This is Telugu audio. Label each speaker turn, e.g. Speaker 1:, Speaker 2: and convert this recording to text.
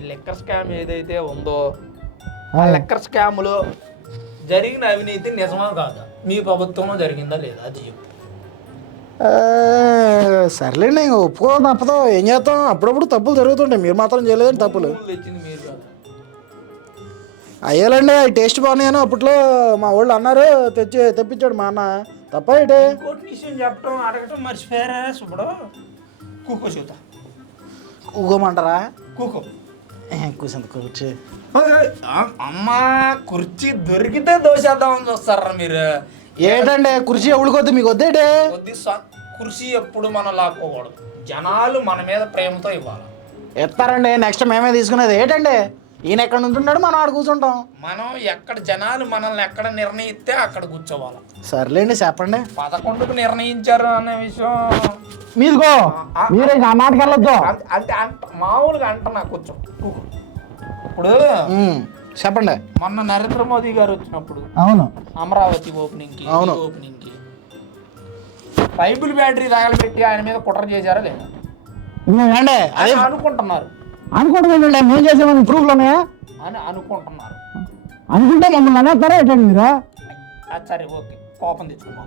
Speaker 1: ఈ లెక్కర్ స్కామ్ ఏదైతే ఉందో ఆ. లెక్కర్ స్కామ్లో జరిగిన అవినీతి నిజమా కాదా? మీ ప్రభుత్వంలో జరిగిందా లేదా? అది చెప్పు.
Speaker 2: సర్లేండి ఇంక ఒప్పుకో తప్పదు. ఏం చేస్తాం? అప్పుడప్పుడు తప్పులు జరుగుతుంటాయి. మీరు మాత్రం చేయలేదండి తప్పులు.
Speaker 1: భూములు తెచ్చింది మీరు కదా.
Speaker 2: అయ్యాలండి అవి టేస్ట్ బాగున్నాయని అప్పట్లో మా వాళ్ళు అన్నారు తెచ్చి తెప్పించాడు మా అన్న. తప్ప ఏంటి?
Speaker 1: ఇంకోటి విషయం చెప్పడం అడగటం మర్చిపోయారా సుబ్బడు? కూకో చూత
Speaker 2: ఊగోమంటారా
Speaker 1: కూకో.
Speaker 2: కూర్చుంది కూర్చి?
Speaker 1: అమ్మా కుర్చీ దొరికితే దోసేద్దామని చూస్తారా మీరు?
Speaker 2: ఏంటండి? కుర్చీ ఎవరికి వద్దు? మీకు వద్దేటే
Speaker 1: కొద్ది కుర్చీ ఎప్పుడు మనం లాక్కోకూడదు. జనాలు మన మీద ప్రేమతో ఇవ్వాలి.
Speaker 2: ఎత్తారండి నెక్స్ట్ మేమే తీసుకునేది. ఏంటండి? ఈయన ఎక్కడ నుంచుంటాడు మనం ఆడ కూర్చుంటాం.
Speaker 1: మనం ఎక్కడ జనాలు మనల్ని ఎక్కడ నిర్ణయిస్తే అక్కడ కూర్చోవాలి.
Speaker 2: సర్లేండి చెప్పండి.
Speaker 1: పదకొండుకు నిర్ణయించారు అనే విషయం.
Speaker 2: మీదిగో మీరే ఆ మాటకి వెళ్ళొద్దు.
Speaker 1: అంటే అంట మామూలుగా అంటున్నా కూకో. ఇప్పుడు
Speaker 2: చెప్పండి.
Speaker 1: మొన్న నరేంద్ర మోదీ గారు వచ్చినప్పుడు
Speaker 2: అవును.
Speaker 1: అమరావతి ఓపెనింగ్కి
Speaker 2: అవును.
Speaker 1: ఓపెనింగ్కి బైబిల్ బ్యాటరీ తగలబెట్టి ఆయన మీద కుట్ర చేశారా లేదా?
Speaker 2: ఏండి?
Speaker 1: అని అనుకుంటున్నారు.
Speaker 2: అనుకుంటున్నాండి మేము చేసామని ప్రూఫ్లోనే
Speaker 1: అని అనుకుంటున్నారు.
Speaker 2: అనుకుంటే మమ్మల్ని అనేస్తారా ఏంటండి మీరు?
Speaker 1: అది సరే ఓకే. కోపం తెచ్చుకున్నాం